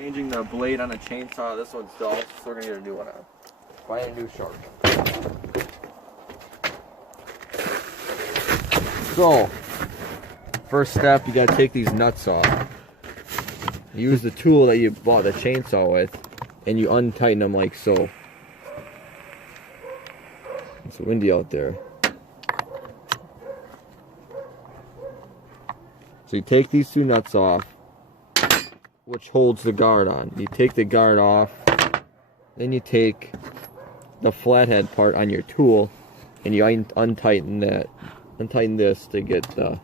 changing the blade on a chainsaw. This one's dull, so we're gonna get a new one on. Find a new sharp. So, first step, you gotta take these nuts off. Use the tool that you bought the chainsaw with, and you untighten them like so. It's windy out there. So you take these two nuts off, which holds the guard on. You take the guard off, then you take the flathead part on your tool, and you untighten that. Untighten this to get the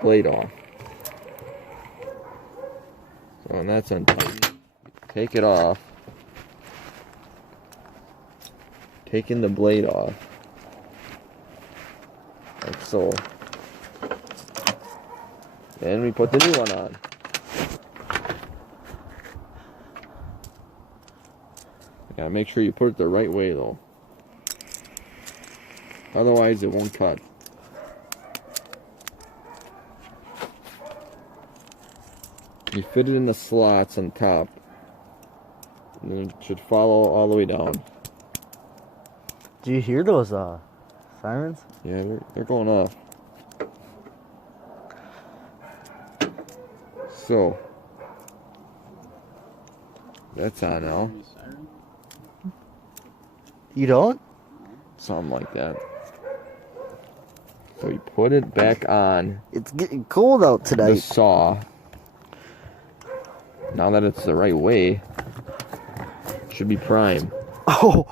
blade off. So when that's untightened, take it off. Taking the blade off, like so. Then we put the new one on. Yeah, make sure you put it the right way though. Otherwise it won't cut. You fit it in the slots on top. And then it should follow all the way down. Do you hear those sirens? Yeah, they're going off. So that's on now. You don't? Something like that. So you put it back on It's getting cold out the tonight. saw. Now that it's the right way, it should be prime. Oh.